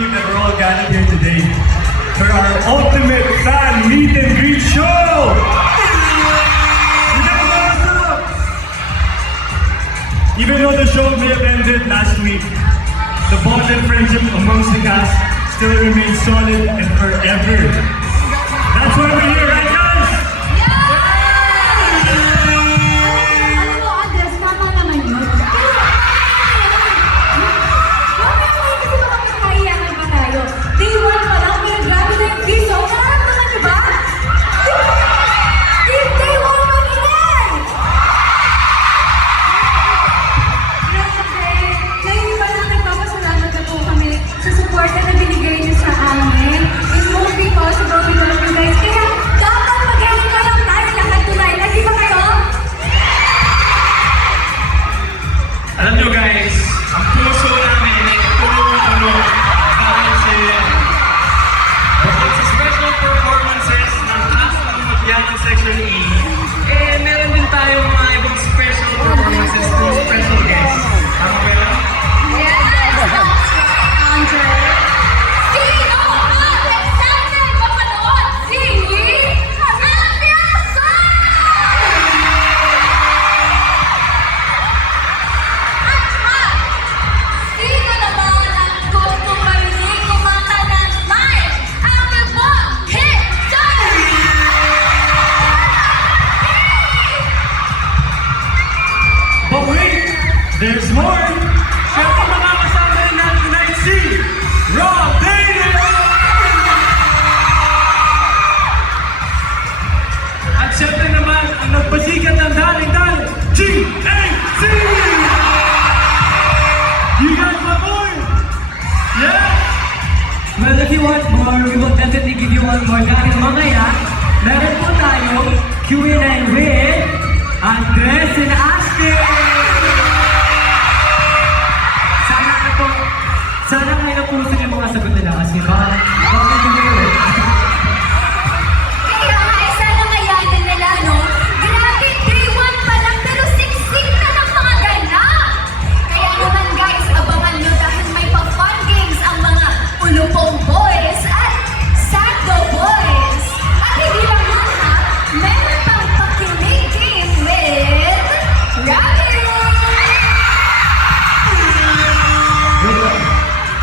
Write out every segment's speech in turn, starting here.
believe that we're all gathered here today for our ultimate fan meet and greet show! You guys know what's up? Even though the show may have ended last week, the bond and friendship amongst the cast still remains solid and forever. That's why we're here, right guys? Alam mo, Andres, tama naman yun. Kasi baka magkakaiyakan pa tayo. Day 1 pa lang, pero grabe na yung views. Oh, nararamdaman niyo ba? Day 1 pa rin! Grabe! Ngayon pa lang nagpapasalamat na po kami sa support na binigay niyo sa amin. It's mostly possible because of you guys. Kaya dapat magaling pa lang tayo lahat tonight. Lagi ba kayo? Alam nyo guys, ang puso namin ay puno-puno dahil bukod sa special performances ng cast ng Magyanan Section E, meron din tayong mga ibang special performances ng special guests. Tama ba yun? Yes! That's right, Andre! Sino ang excited mapanood si Ambiason? At sino naman ang gustong marinig kumanta ng live ang ibang hit song? But wait, there's more! Siyempre makakasama rin natin tonight si Rob David! At siyempre naman, ang nagpasikat ng daling-daling, GAC! You guys want more? Yeah? Well, if you want more, we will definitely give you one more. Dahil mamaya, meron po tayong Q&A with Andres and Ashley! Sana ngayon na puso yung mga sagot nila kasi bakit hindi yun? Kaya nga, sana mayagan nila, no? Grabe, day 1 pa lang, pero siksik na ng mga ganap! Kaya naman guys, abangan nyo dahil may pa-fun games ang mga Ulupong Boys at Sando Boys! At hindi lang yun ha, meron pang pakinig game with Rabbit!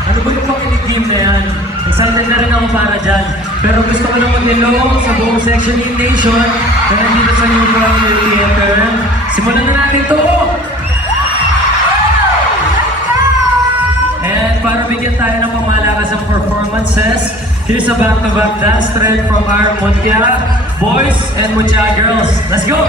Ano ba yung pakinig team na yan? Excited na rin ako para dyan. Pero gusto ko lang mag-hello sa buong Section E Nation na nandito sa New Brown Theater. Simulan na natin to! And para bigyan tayo ng pamalakas ng performances, here's a back-to-back dance trend from our Muntia boys and Muntia girls. Let's go!